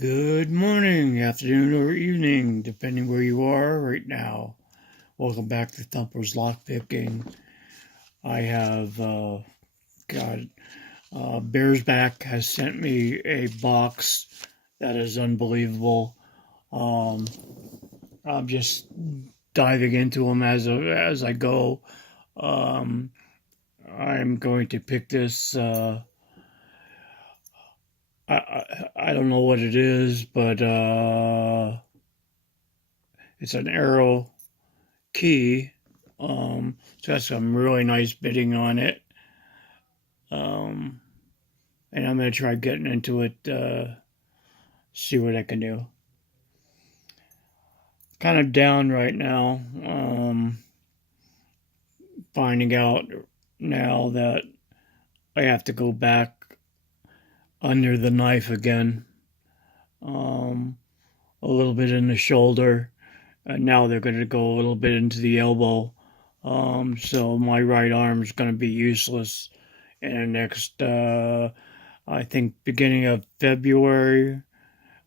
Good morning, afternoon, or evening, depending where you are right now. Welcome back to Thumper's Lockpicking. I have, Bearsback has sent me a box that is unbelievable. Um, I'm just diving into them as I go. Um, I'm going to pick this. I don't know what it is, but it's an arrow key. It's got some really nice bitting on it. Um, and I'm going to try getting into it, see what I can do. Kind of down right now. Finding out now that I have to go back under the knife again. Um, a little bit in the shoulder. And now they're going to go a little bit into the elbow. So my right arm is going to be useless in the next, I think, beginning of February,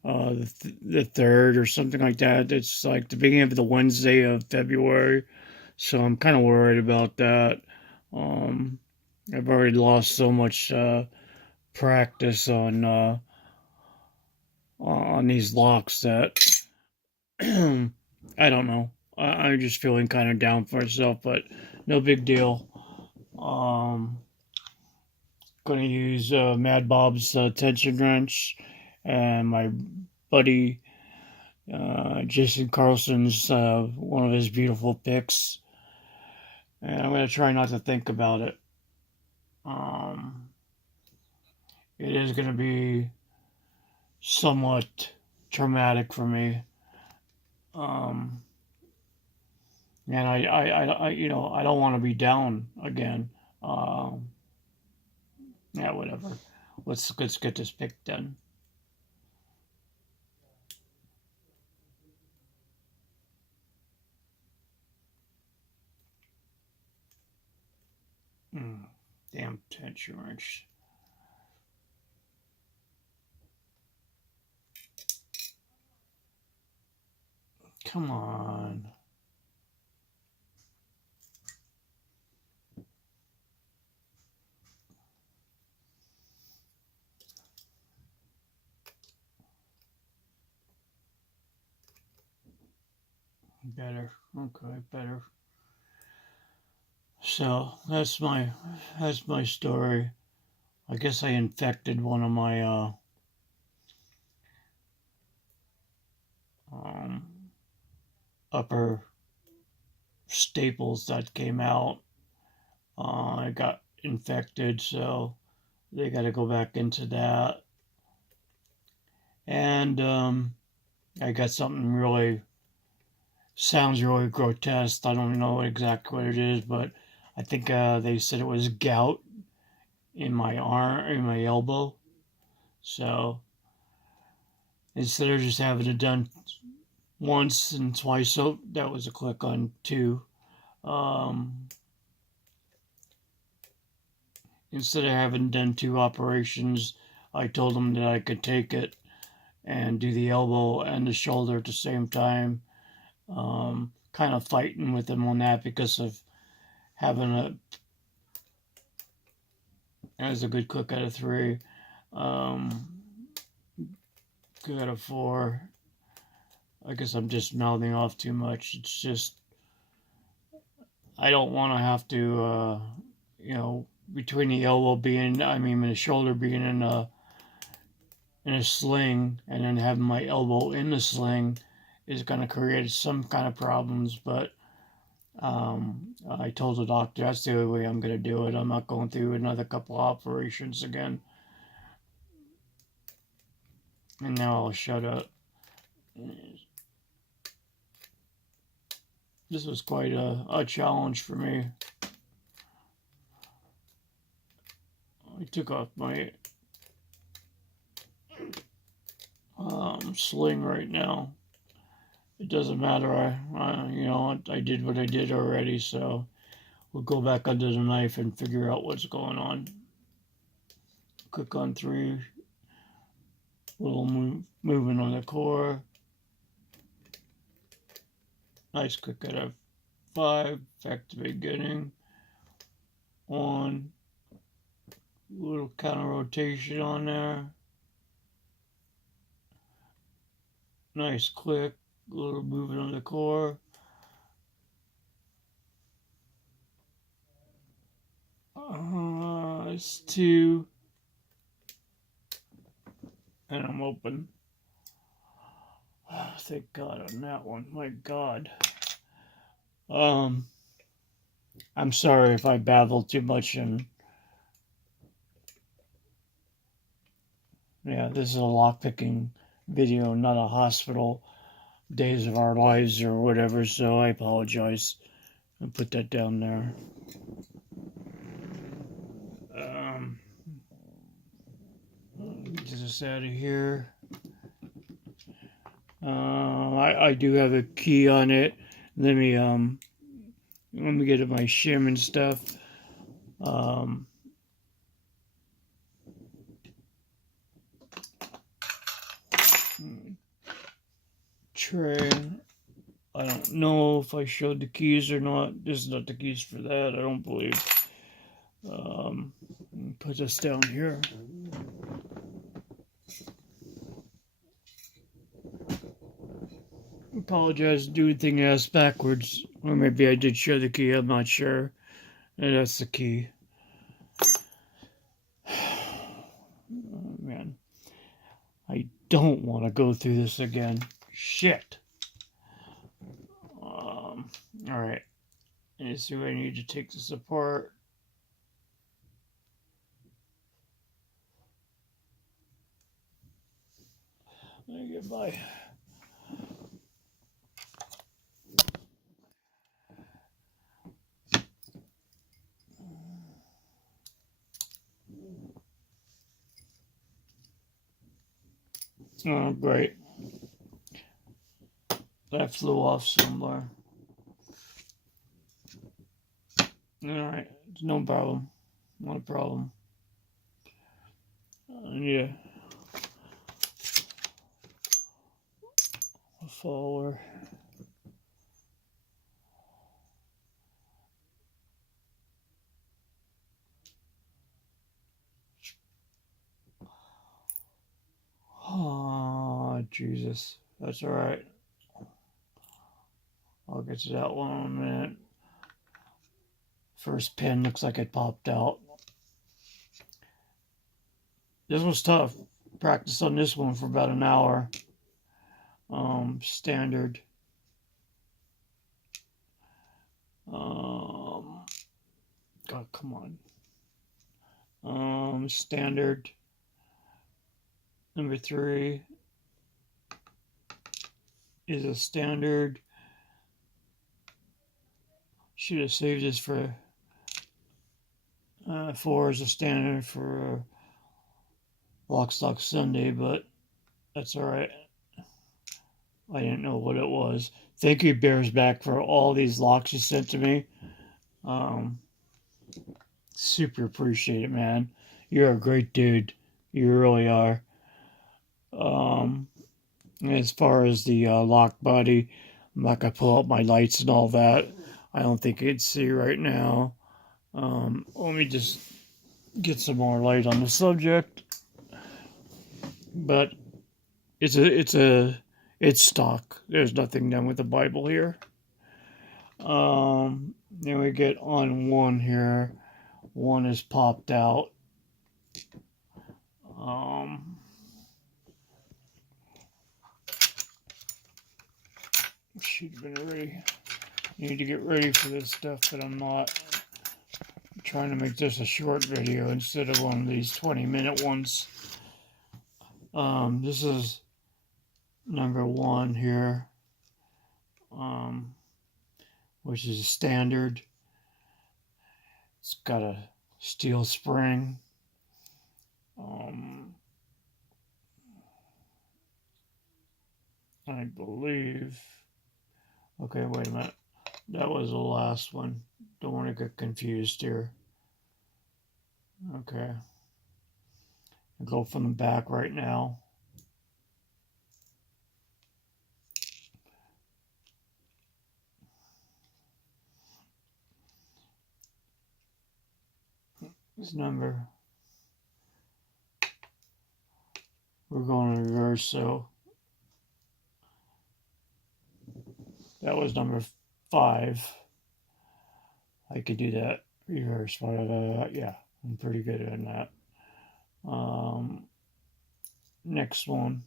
the 3rd or something like that. It's like the beginning of the Wednesday of February. So I'm kind of worried about that. Um, I've already lost so much practice on these locks that I don't know. I'm just feeling kind of down for myself, but no big deal. Um, Gonna use Mad Bob's tension wrench and my buddy Jason Carlson's one of his beautiful picks, and I'm gonna try not to think about it. Um, it is gonna be somewhat traumatic for me. Um, and I don't want to be down again. Um, yeah, whatever. Let's get this pick done. Mm, damn tension wrench. Come on. Better. Okay, better. So that's my story. I guess I infected one of my um, upper staples that came out. I got infected, so they got to go back into that. And I got something really sounds really grotesque. I don't know exactly what it is, but I think they said it was gout in my arm, in my elbow. So instead of just having it done once and twice, so that was a click on two. Um, Instead of having done two operations, I told them that I could take it and do the elbow and the shoulder at the same time. Kind of fighting with them on that because of having a as a good cook out of three, um, cook out of four. I guess I'm just mouthing off too much. It's just I don't want to have to, between the elbow being, I mean, the shoulder being in a sling, and then having my elbow in the sling is going to create some kind of problems. But I told the doctor that's the only way I'm going to do it. I'm not going through another couple operations again. And now I'll shut up. This was quite a challenge for me. I took off my sling right now. It doesn't matter. I did what I did already, so we'll go back under the knife and figure out what's going on. Click on three. Little movement on the core. Nice click at F5. Back to beginning. On. Little counter rotation on there. Nice click. Little movement on the core. It's 2. And I'm open. Oh, thank God on that one. My God. I'm sorry if I babble too much, and yeah, this is a lockpicking video, not a hospital days of our lives or whatever, so I apologize. I'll put that down there. Get this out of here. I do have a key on it. Let me get at my shim and stuff. Tray. I don't know if I showed the keys or not. This is not the keys for that, I don't believe. Put this down here. Apologize, doing thing ass backwards. Or maybe I did show the key, I'm not sure. And that's the key. Oh, man. I don't want to go through this again. Shit. Alright. Let's see where I need to take this apart. Let me get by. Oh, great. That flew off somewhere. Alright, no problem. Not a problem. Yeah. A follower. Oh, Jesus. That's alright. I'll get to that one in a minute. First pin looks like it popped out. This was tough. Practiced on this one for about an hour. Standard. God, come on. Standard. Number 3 is a standard. Should have saved this for 4 is a standard for Lock Stock Sunday, but that's alright. I didn't know what it was. Thank you, Bearsback, for all these locks you sent to me. Super appreciate it, man. You're a great dude. You really are. As far as the lock body, I'm not going to pull out my lights and all that. I don't think you'd see right now. Let me just get some more light on the subject. But it's stock. There's nothing done with the Bible here. Then we get on 1 here. 1 is popped out. Should have been ready. Need to get ready for this stuff, but I'm not. I'm trying to make this a short video instead of one of these 20-minute ones. This is number 1 here, which is a standard. It's got a steel spring. I believe. Okay, wait a minute. That was the last one. Don't want to get confused here. Okay. I'll go from the back right now. This number. We're going in reverse, so that was number 5. I could do that reverse. Yeah, I'm pretty good at that. Next one.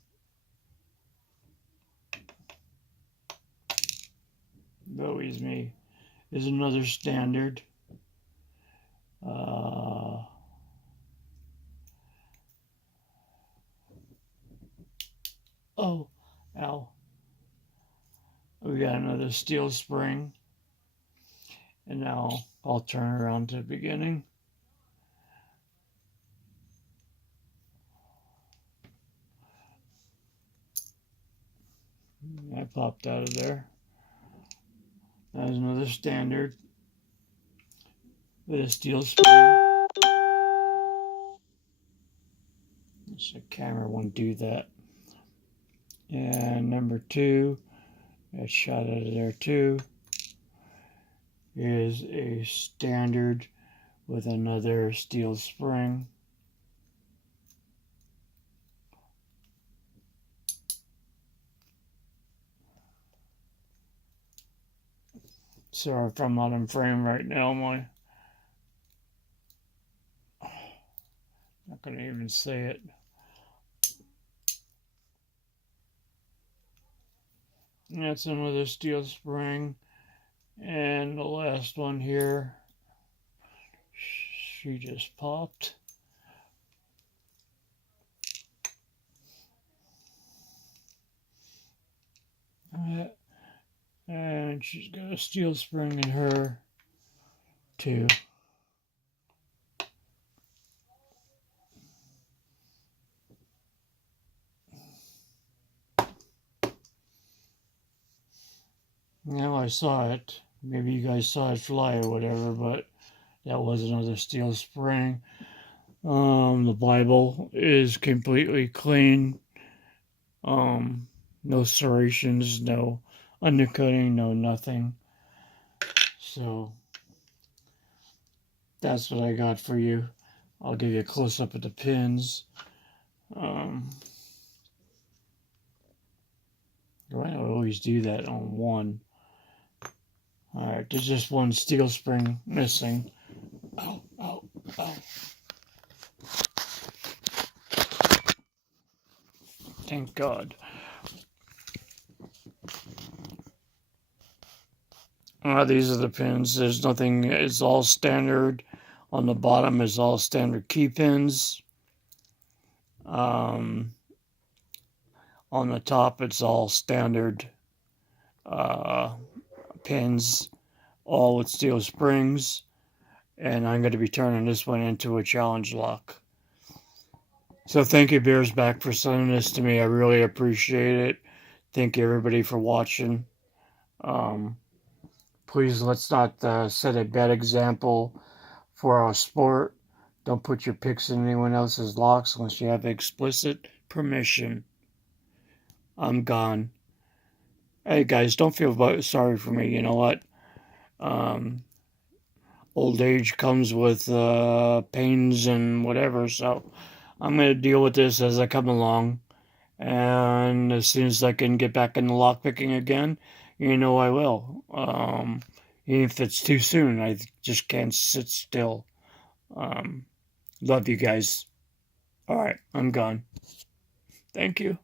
Always me. Is another standard. Oh, ow. We got another steel spring. And now I'll turn around to the beginning. I popped out of there. There's another standard with a steel spring. The camera won't do that. And number 2, that shot out of there too, is a standard with another steel spring. Sorry if I'm not in frame right now, not gonna even say it. That's another steel spring. And the last one here, she just popped. And she's got a steel spring in her too. Now I saw it. Maybe you guys saw it fly or whatever, but that was another steel spring. The Bible is completely clean. No serrations, no undercutting, no nothing. So that's what I got for you. I'll give you a close up of the pins. I always do that on one. Alright, there's just one steel spring missing. Ow, ow, ow. Thank God. These are the pins. There's nothing, it's all standard. On the bottom is all standard key pins. On the top, it's all standard pins, all with steel springs. And I'm going to be turning this one into a challenge lock. So thank you, Bearsback, for sending this to me. I really appreciate it. Thank you, everybody, for watching. Please, let's not set a bad example for our sport. Don't put your picks in anyone else's locks unless you have explicit permission. I'm gone. Hey, guys, don't feel sorry for me. You know what? Old age comes with pains and whatever, so I'm going to deal with this as I come along. And as soon as I can get back in the lockpicking again, you know I will. Even if it's too soon, I just can't sit still. Love you guys. All right, I'm gone. Thank you.